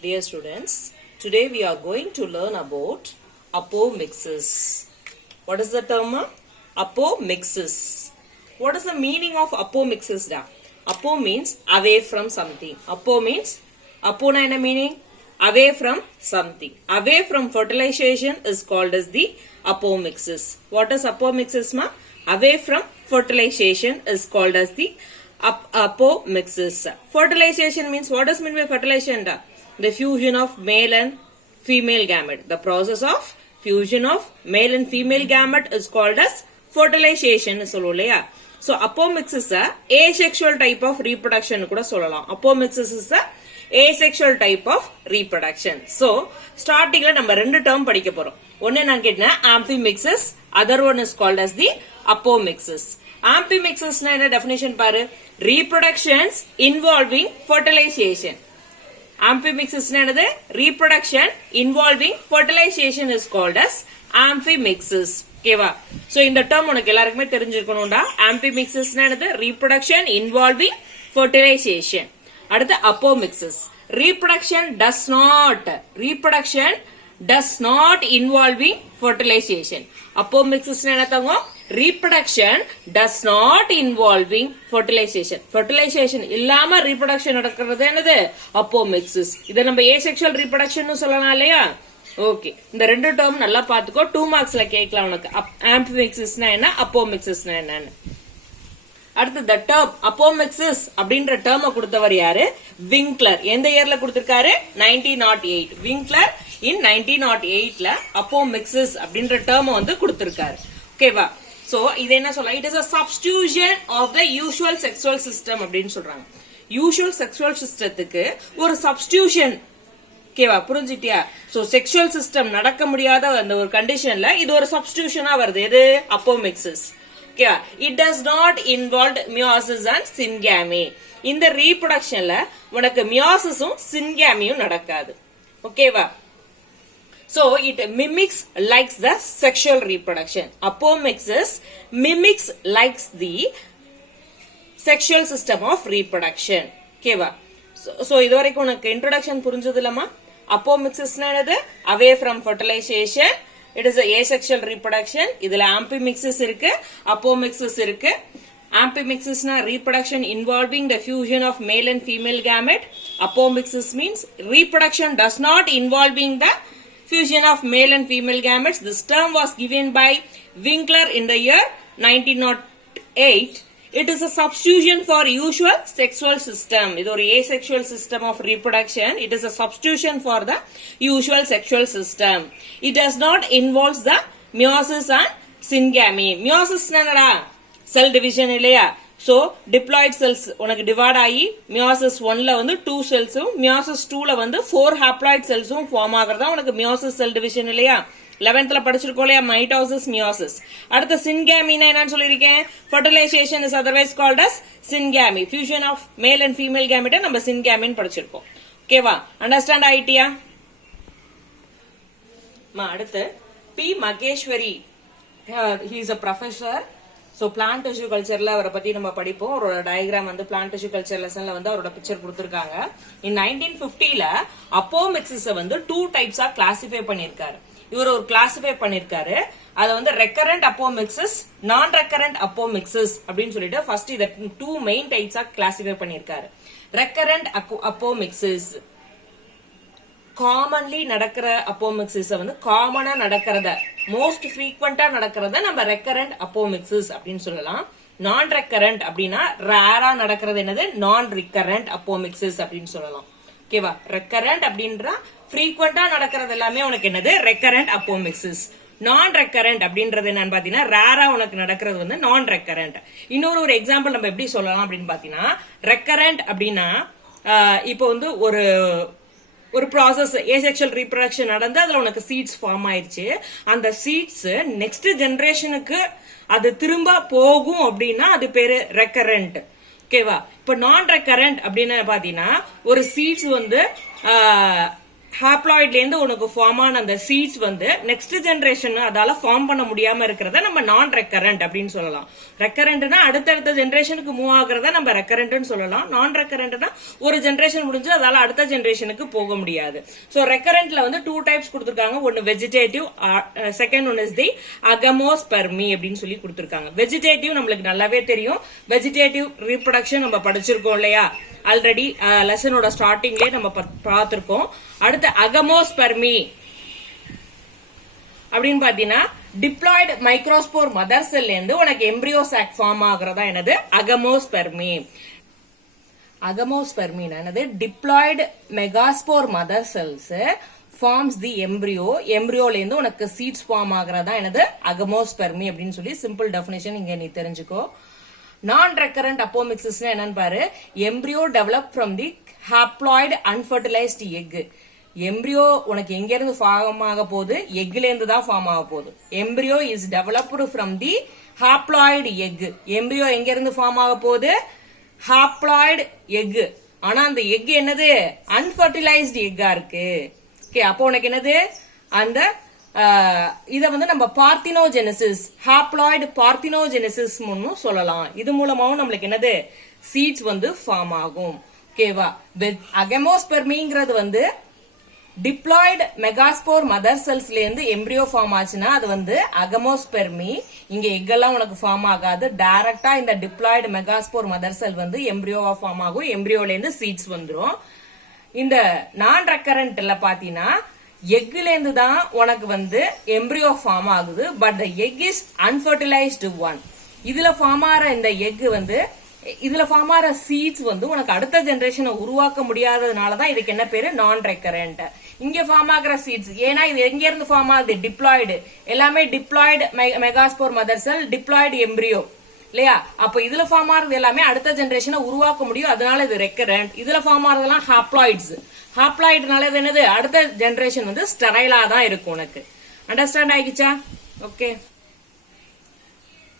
Dear students, today we are going to learn about apomixis. What is the term? Apomixis. What is the meaning of apomixis? Apo means away from something. Apo means apo na enna meaning? Away from something. Away from fertilization is called as the apomixis. What is apomixis ma? Away from fertilization is called as the apomixis. Fertilization means, what does mean by fertilization? The fusion of male and female gamete. The process of fusion of male and female gamete is called as fertilization. So apomixis is a asexual type of reproduction. Apomixis is a asexual type of reproduction. So starting la நம்ம ரெண்டு term படிக்க போறோம். ஒன்னு நான் கேட்டேன் amphimixis, other one is called as the apomixis. Amphimixis na என்ன definition பாரு? Reproductions involving fertilization. Amphimixis na என்னது? Reproduction involving fertilization is called as amphimixis. ஓகேவா? சோ இந்த டேர்ம் உனக்கு எல்லாருக்குமே தெரிஞ்சிருக்கணும்டா. Amphimixis na என்னது? Reproduction involving fertilization. அடுத்து apomixis. Reproduction does not involving fertilization. Apomixis na என்ன தங்கம்? Reproduction does not involving fertilization. Fertilization இல்லாம reproduction நடக்கிறது என்னது? Apomixis. இத நம்ம asexual reproduction னு சொல்லலாம் இல்லையா? ஓகே, இந்த ரெண்டு டேர்ம் நல்லா பாத்துக்கோ. 2 மார்க்ஸ்ல கேட்கலாம் உனக்கு. amphimixis னா என்ன, apomixis னா என்னன்னு. அடுத்து the term apomixis அப்படின்ற டேர்மை கொடுத்தவர் யாரு? விங்க்லர். எந்த இயர்ல கொடுத்திருக்காரு? 1908. விங்க்லர் in 1908ல apomixis அப்படின்ற டேர்மை வந்து கொடுத்திருக்காரு. ஓகேவா? சோ இது என்ன சொல்ல? It is a substitution of the usual sexual system அப்படின்னு சொல்றாங்க. யூசுவல் செக்சுவல் சிஸ்டத்துக்கு ஒரு சப்ஸ்டிடியூஷன். ஓகேவா? புரிஞ்சிட்டியா? சோ செக்சுவல் சிஸ்டம் நடக்க முடியாத அந்த ஒரு கண்டிஷன்ல இது ஒரு சப்ஸ்டிடியூஷனா வருது. எது? apomixis. ஓகேவா? it does not involve meiosis and syngamy. இந்த ரீப்ரொடக்ஷன்ல உனக்கு மியோசிஸும் சின்காமியும் நடக்காது. ஓகேவா? So it mimics likes the sexual reproduction. Apomixis mimics likes the sexual system of reproduction. ஓகேவா? So இதுவரைக்கும் உனக்கு இன்ட்ரோடக்ஷன் புரிஞ்சதுலமா? Apomixis என்னது? Away from fertilization. It is a asexual reproduction. இதுல amphimixis இருக்கு, apomixis இருக்கு. Amphimixis na reproduction involving the fusion of male and female gamete. Apomixis means reproduction does not involving the fusion of male and female gametes. This term was given by Winkler in the year 1908. It is a substitution for usual sexual system. இது ஒரு asexual system of reproduction. It is a substitution for the usual sexual system. It does not involve the meiosis and syngamy. Meiosis என்னடா? Cell division இல்லையா? So diploid cells உனக்கு divide ஆகி meiosis 1ல வந்து 2 செல்ஸும் meiosis 2ல வந்து 4 haploid செல்ஸும் form ஆகுறதா உனக்கு meiosis cell division இல்லையா? 11thல படிச்சிருக்கோம் இல்லையா? Mitosis, meiosis. அடுத்து syngamy னா என்னன்னு சொல்லிருக்கேன்? Fertilization is otherwise called as syngamy. Fusion of male and female gamete நம்ம syngamy ன்னு படிச்சிருக்கோம். ஓகேவா? அண்டர்ஸ்டாண்ட் ஆயிட்டியா? அடுத்து P Maheshwari. He is a professor. So plant tissue cultureல அவரை பத்தி நம்ம படிப்போம். அவரோட டயக்ராம் வந்து plant tissue culture lessonல வந்து அவரோட பிக்சர் கொடுத்திருக்காங்க. In 1950ல apomixis வந்து 2 டைப்ஸா கிளாசிஃபை பண்ணிருக்காரு. இவர் ஒரு கிளாசிஃபை பண்ணிருக்காரு. அது வந்து recurrent apomixis, non recurrent apomixis அப்படின்னு சொல்லிட்டு ஃபர்ஸ்ட் இத 2 மெயின் டைப்ஸா கிளாசிஃபை பண்ணிருக்காரு. recurrent apomixis காமன்லி நடக்கிற apomixis வந்து காமனா நடக்கிறத, மோஸ்ட் ஃப்ரீக்வெண்டா நடக்கிறத நம்ம ரெக்கரண்ட் அப்போமிக்சிஸ் அப்படின்னு சொல்லலாம். நான் ரெக்கரண்ட் அப்படின்னா ரேரா நடக்கிறது என்னது? நான் ரிகரண்ட் அப்போமிக்சிஸ் அப்படின்னு சொல்லலாம். ஓகேவா? ரெக்கரண்ட் அப்படின்ற ஃப்ரீக்வெண்டா நடக்கிறது எல்லாமே உனக்கு என்னது? Recurrent apomixis. நான் ரெக்கரண்ட் அப்படின்றது என்னன்னு பாத்தீங்கன்னா ரேரா உனக்கு நடக்கிறது வந்து நான் ரெக்கரண்ட். இன்னொரு ஒரு எக்ஸாம்பிள் நம்ம எப்படி சொல்லலாம் அப்படின்னு பாத்தீங்கன்னா, ரெக்கரண்ட் அப்படின்னா இப்போ வந்து ஒரு ப்ராசஸ் ஏசெக்சுவல் ரீப்ரொடக்ஷன் நடந்து அதுல உனக்கு சீட்ஸ் ஃபார்ம் ஆயிருச்சு. அந்த சீட்ஸ் நெக்ஸ்ட் ஜெனரேஷனுக்கு அது திரும்ப போகும் அப்படின்னா அது பேரு ரெக்கரண்ட். ஓகேவா? இப்ப நான் ரெக்கரண்ட் அப்படின்னு பாத்தீங்கன்னா ஒரு சீட்ஸ் வந்து ஹாப்ளாய்ட்ல இருந்து உனக்கு ஃபார்ம் ஆன அந்த சீட்ஸ் வந்து நெக்ஸ்ட் ஜெனரேஷன் அதால ஃபார்ம் பண்ண முடியாம இருக்கிறத நம்ம நான் ரெக்கரண்ட் அப்படின்னு சொல்லலாம். ரெக்கரண்ட்னா அடுத்தடுத்த ஜெனரேஷனுக்கு மூவ் ஆகுறத நம்ம ரெக்கரண்ட்னு சொல்லலாம். நான் ரெக்கரண்ட்னா ஒரு ஜெனரேஷன் முடிஞ்சு அதால அடுத்த ஜெனரேஷனுக்கு போக முடியாது. சோ ரெக்கரண்ட்ல வந்து 2 டைப்ஸ் கொடுத்திருக்காங்க. ஒன்னு vegetative, second one is the agamospermy அப்படின்னு சொல்லி கொடுத்திருக்காங்க. வெஜிடேட்டிவ் நம்மளுக்கு நல்லாவே தெரியும். வெஜிடேட்டிவ் ரீப்ரொடக்ஷன் நம்ம படிச்சிருக்கோம் இல்லையா, ஆல்ரெடி லெசனோட ஸ்டார்டிங்லேயே நம்ம பார்த்திருக்கோம். அடுத்து அகமோஸ்பெர்மி அப்படின்னு பாத்தீங்கன்னா டிப்ளாய்டு மைக்ரோஸ்போர் மதர் செல்ல இருந்து உனக்கு எம்பிரியோ சாக் ஃபார்ம் ஆகுறதா என்னது அகமோஸ்பெர்மி. அகமோஸ்பெர்மினா என்னது diploid megaspore mother cells forms the embryo. எம்பிரியோல இருந்து உனக்கு சீட்ஸ் ஃபார்ம் ஆகுறதா என்னது அகமோஸ்பெர்மி அப்படின்னு சொல்லி சிம்பிள் டெஃபினேஷன் இங்க நீ தெரிஞ்சுக்கோ. நான் ரெக்கரண்ட் அப்போமிக்சிஸ் என்னன்னு பாரு. Embryo develop from the haploid unfertilized egg. Embryo உனக்கு எங்க இருந்து ஃபார்ம் ஆக போகுது, எக்ல இருந்து தான் ஃபார்ம் ஆக போகுது. Embryo is developed from the haploid egg. Embryo எங்க இருந்து ஃபார்ம் ஆக போகுது, ஹாப்ளாய்டு எக். ஆனா அந்த எக் என்னது அன்ஃபர்டிலைஸ்டு எக்கா இருக்கு. ஓகே, அப்போ உனக்கு என்னது அந்த இத வந்து நம்ம பார்த்தினோஜெனசிஸ், ஹாப்ளாய்டு பார்த்தினோஜெனசிஸ் சொல்லலாம். இது மூலமாவும் நம்மளுக்கு என்னது சீட்ஸ் வந்து ஃபார்ம் ஆகும். ஓகேவா. அகமோஸ்பெர்மிங்கிறது வந்து டிப்ளாய்டு மெகாஸ்போர் மதர் செல்ஸ்ல இருந்து எம்பிரியோ ஃபார்ம் ஆச்சுன்னா அது வந்து அகமோஸ்பெர்மி. இங்க எக்கெல்லாம் உனக்கு ஃபார்ம் ஆகாது. டைரக்டா இந்த டிப்ளாய்டு மெகாஸ்போர் மதர் செல் வந்து எம்பிரியோவா ஃபார்ம் ஆகும். எம்பிரியோல இருந்து சீட்ஸ் வந்துரும். இந்த நான் ரெக்கரண்ட்ல பாத்தீங்கன்னா எக்ல இருந்து தான் உனக்கு வந்து எம்பிரியோ ஃபார்ம் ஆகுது. But the egg is unfertilised one. இதுல ஃபார்ம் ஆற இந்த எக் வந்து இதுல ஃபார்ம் ஆற சீட்ஸ் வந்து உனக்கு அடுத்த ஜெனரேஷனை உருவாக்க முடியாததுனாலதான் இதுக்கு என்ன பேரு நான் ரெக்கரண்ட். இங்க ஃபார்ம் ஆகிற சீட்ஸ் ஏன்னா இது எங்க இருந்து ஃபார்ம் ஆகுது, டிப்ளாய்டு. எல்லாமே டிப்ளாய்டு மெகாஸ்போர் மதர் செல், டிப்ளாய்டு எம்பிரியோ இல்லையா. அப்ப இதுல ஃபார்ம் ஆறது எல்லாமே அடுத்த ஜெனரேஷனை உருவாக்க முடியும். அதனால இது ரெக்கரண்ட். இதுல ஃபார்ம் ஆறதெல்லாம் ஹாப்ளாய்ட்ஸ். ஹாப்ளாய்டுனால இது என்னது அடுத்த ஜெனரேஷன் வந்து ஸ்டெரைலா தான் இருக்கும். உனக்கு அண்டர்ஸ்டாண்ட் ஆயிடுச்சா? ஓகே.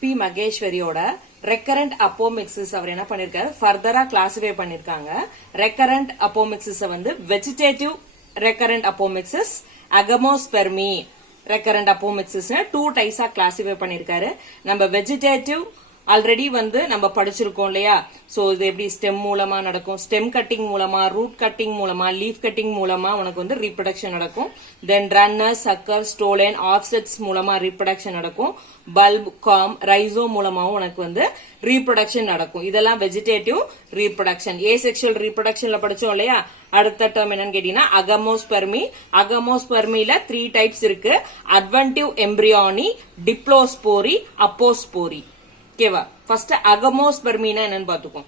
பி மகேஸ்வரியோட ரெக்கரண்ட் அப்போமிக்சிஸ் அவர் என்ன பண்ணிருக்காரு, ஃபர்தரா கிளாசிஃபை பண்ணிருக்காங்க. ரெக்கரண்ட் அப்போமிக்சிஸ் வந்து vegetative recurrent apomixis, agamospermy recurrent apomixis 2 டைப்ஸா கிளாசிஃபை பண்ணிருக்காரு. நம்ம வெஜிடேட்டிவ் ஆல்ரெடி வந்து நம்ம படிச்சிருக்கோம் இல்லையா. சோ இது எப்படி ஸ்டெம் மூலமா நடக்கும், ஸ்டெம் கட்டிங் மூலமா, ரூட் கட்டிங் மூலமா, லீஃப் கட்டிங் மூலமா உனக்கு வந்து ரீப்ரொடக்ஷன் நடக்கும். தென் ரன்னர், சக்கர், ஸ்டோலன், ஆஃப்செட்ஸ் மூலமா ரீப்ரொடக்ஷன் நடக்கும். பல்ப், காம், ரைசோ மூலமாவும் உனக்கு வந்து ரீப்ரொடக்ஷன் நடக்கும். இதெல்லாம் வெஜிடேட்டிவ் ரீப்ரொடக்ஷன். ஏசெக்சுவல் ரீப்ரொடக்ஷன்ல படிச்சோம் இல்லையா. அடுத்த டேர்ம் என்னன்னு கேட்டீங்கன்னா அகமோஸ்பெர்மி. அகமோஸ்பெர்மில 3 டைப்ஸ் இருக்கு. அட்வென்டிவ் எம்பிரியானி, டிப்ளோஸ்போரி, அப்போஸ்போரி. ஓகேவா. ஃபர்ஸ்ட் அகமோஸ்பெர்மினா என்னன்னு பாத்துக்கோம்.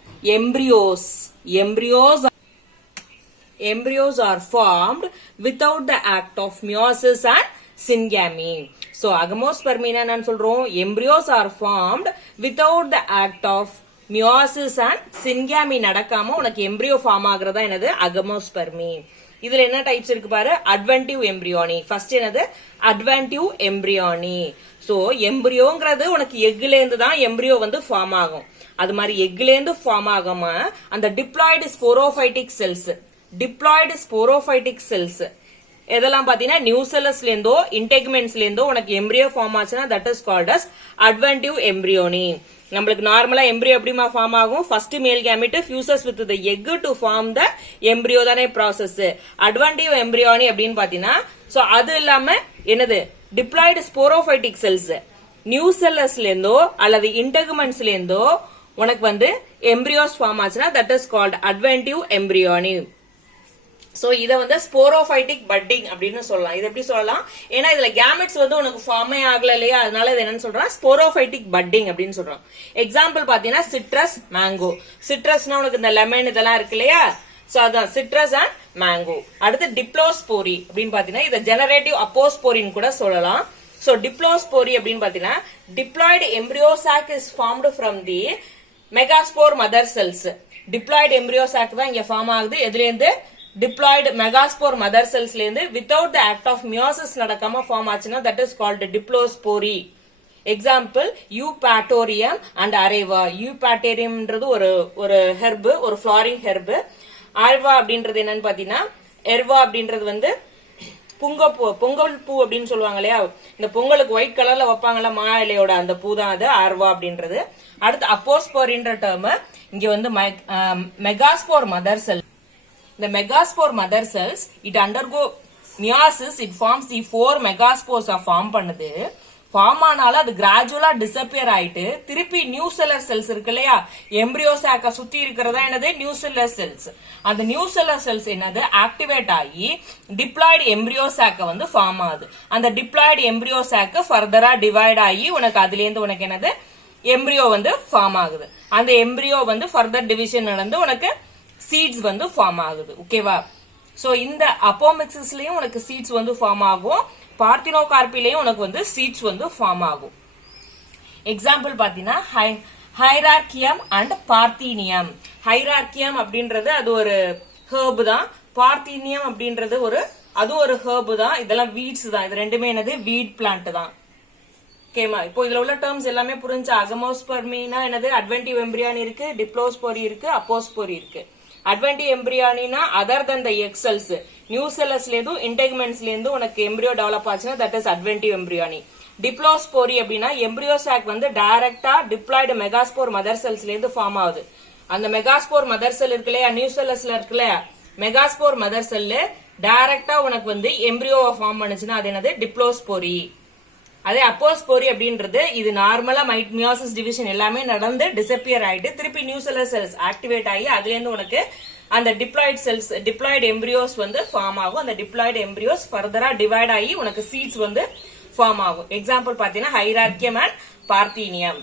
embryos are formed without the act of meiosis and syngamy. So agamospermina என்னன்னு சொல்றோம், embryos are formed without the act of meiosis and syngamy நடக்காம உனக்கு எம்பிரியோ ஃபார்ம் ஆகுறதா என்னது அகமோஸ்பெர்மி. இதுல என்ன டைப்ஸ் இருக்கு பாரு. அட்வென்டிவ் எம்பிரியானி. ஃபர்ஸ்ட் என்னது அட்வென்டிவ் எம்பிரியானி. சோ எம்பிரியோங்கிறது உனக்கு எக்ல இருந்து தான் எம்பிரியோ வந்து ஃபார்ம் ஆகும். அது மாதிரி எக்ல இருந்து ஃபார்ம் ஆகாம அந்த டிப்ளாய்டு ஸ்போரோஃபைட்டிக் செல்ஸ், இதெல்லாம் பாத்தீங்கன்னா நியூசெல்லஸ்ல இருந்தோ இன்டெகுமெண்ட்ஸ்ல இருந்தோ உனக்கு எம்பிரியோ ஃபார்ம் ஆச்சுன்னா that is called as adventive embryony. நம்மளுக்கு நார்மலா எம்பிரியோ எப்படிமா ஃபார்ம் ஆகும், first male gamete fuses with the egg to form the embryo தானே ப்ராசஸ். அட்வென்டிவ் எம்பிரியோனி அப்படின்னு பாத்தீங்கன்னா சோ அது இல்லாம என்னது டிப்ளாய்டு ஸ்போரோஃபைட்டிக் செல்ஸ் நியூசெல்லஸ்ல இருந்தோ அல்லது இன்டெகுமெண்ட்ஸ்ல இருந்தோ உனக்கு வந்து எம்பிரியோஸ் ஃபார்ம் ஆச்சுன்னா தட் இஸ் கால்ட் அட்வென்டிவ் எம்பிரியோனி. சோ இத வந்து ஸ்போரோஃபைட்டிக் பட்டிங் அப்படின்னு சொல்லலாம். இது எப்படி சொல்லலாம், ஏன்னா இதுல கேமெட்ஸ் வந்து உனக்கு ஃபார்மே ஆகல இல்லையா, அதனால இது என்னன்னு சொல்றான் ஸ்போரோஃபைட்டிக் பட்டிங் அப்படின்னு சொல்றான். எக்ஸாம்பிள் பாத்தீங்கன்னா சிட்ரஸ், மேங்கோ. சிட்ரஸ்னா உனக்கு இந்த லெமன் இதெல்லாம் இருக்கு இல்லையா. சோ அதான் சிட்ரஸ் அண்ட் மேங்கோ. அடுத்து டிப்ளோஸ்போரி அப்படின்னு பாத்தீங்கன்னா இத ஜெனரேட்டிவ் அப்போஸ்போரின்னு கூட சொல்லலாம். சோ டிப்ளோஸ்போரி அப்படின்னு பாத்தீங்கன்னா diploid embryo sac is formed from the megaspore mother cells. Diploid embryo sac தான் இங்க ஃபார்ம் ஆகுது. எதுல இருந்து, டிப்ளாய்டு மெகாஸ்போர் மதர் செல்ஸ்ல இருந்து without the act of meiosis நடக்காம ஃபார்ம் ஆச்சுன்னா that is called diplospory. Example Eupatorium and Aerva. யூபாட்டோரியம்ன்றது ஒரு ஹெர்பு, ஒரு ஃபிளாரிங் ஹெர்பு. அரேவா அப்படின்றது என்னன்னு பாத்தீங்கன்னா எர்வா அப்படின்றது வந்து பொங்கல் பூ அப்படின்னு சொல்லுவாங்க இல்லையா, இந்த பொங்கலுக்கு ஒயிட் கலர்ல வைப்பாங்கல்ல மா இலையோட அந்த பூ தான் அது ஆர்வா அப்படின்றது. அடுத்து அப்போஸ்போரின்ற டேர்ம் இங்க வந்து மெகாஸ்போர் மதர் செல். இந்த megaspore mother cells it undergo meiosis, it forms the 4 megaspores form பண்ணுது. ஃபார்ம் ஆனாலும் அது கிராஜுவலா டிசப்பியர் ஆயிட்டு திருப்பி நியூசெல்லர் செல்ஸ் இருக்கு இல்லையா, எம்பிரியோ சாக்க சுத்தி இருக்கிறதா என்னது நியூசெல்லர் செல்ஸ். அந்த நியூசெல்லர் செல்ஸ் என்னது ஆக்டிவேட் ஆகி டிப்ளாய்டு எம்பிரியோ சாக்க வந்து ஃபார்ம் ஆகுது. அந்த டிப்ளாய்டு எம்பிரியோ சாக்க ஃபர்தரா டிவைட் ஆகி உனக்கு அதுல இருந்து உனக்கு என்னது எம்பிரியோ வந்து ஃபார்ம் ஆகுது. அந்த எம்பிரியோ வந்து ஃபர்தர் டிவிஷன் நடந்து உனக்கு சீட்ஸ் வந்து ஃபார்ம் ஆகுது. ஓகேவா? சோ இந்த அப்போமிக்சிஸ்லயும் உனக்கு சீட்ஸ் வந்து ஃபார்ம் ஆகும், பார்த்தினோகார்பிலையும் உனக்கு வந்து சீட்ஸ் வந்து ஃபார்ம் ஆகும். எக்ஸாம்பிள் பாத்தீங்கன்னா ஹைரார்கியம் அண்ட் பார்த்தீனியம். ஹைரார்கியம் அப்படின்றது அது ஒரு ஹெர்ப் தான், பார்த்தீனியம் அப்படின்றது அது ஒரு ஹெர்ப் தான். இதெல்லாம் வீட்ஸ் தான், இது ரெண்டுமே என்னது வீட் பிளான்ட் தான். ஓகேமா? இப்போ இதுல உள்ள டேர்ம்ஸ் எல்லாமே புரிஞ்சா, அகமோஸ்பெர்மினா என்னது அட்வென்டிவ் எம்பிரியானி இருக்கு, டிப்ளோஸ்போரி இருக்கு, அப்போஸ்போரி இருக்கு. அட்வென்டிவ் எம்பிரியானினா other than the egg cells, நியூசெல்லஸ்ல இருந்தும் இன்டெக்மெண்ட்ஸ்ல இருந்து உனக்கு எம்பிரியோ டெவலப் ஆச்சுன்னா that is adventive embryony. Diplospory அப்படின்னா எம்பிரியோ சாக் வந்து டைரக்டா டிப்ளாய்டு மெகாஸ்போர் மதர் செல்ஸ்ல இருந்து ஃபார்ம் ஆகுது. அந்த மெகாஸ்போர் மதர் செல் இருக்கு இல்லையா, நியூசெல்லஸ்ல இருக்கு இல்லையா, மெகாஸ்போர் மதர் செல்லு டைரக்டா உனக்கு வந்து எம்பிரியோவை ஃபார்ம் பண்ணுச்சுன்னா அது என்னது டிப்ளோஸ்போரி. அதே அப்போஸ்போரி அப்படின்றது இது நார்மலா மியாசிஸ் டிவிஷன் எல்லாமே நடந்து டிசப்பியர் ஆயிட்டு திருப்பி நியூசெல்லர் செல்ஸ் ஆக்டிவேட் ஆகி அதுல இருந்து உனக்கு அந்த டிப்ளாய்டு செல்ஸ் டிப்ளாய்டு எம்பிரியோஸ் வந்து ஃபார்ம் ஆகும். அந்த டிப்ளாய்டு எம்பிரியோஸ் ஃபர்தரா டிவைட் ஆகி உனக்கு சீட்ஸ் வந்து ஃபார்ம் ஆகும். எக்ஸாம்பிள் பாத்தீங்கன்னா ஹைரார்கியம் அண்ட் பார்த்தீனியம்.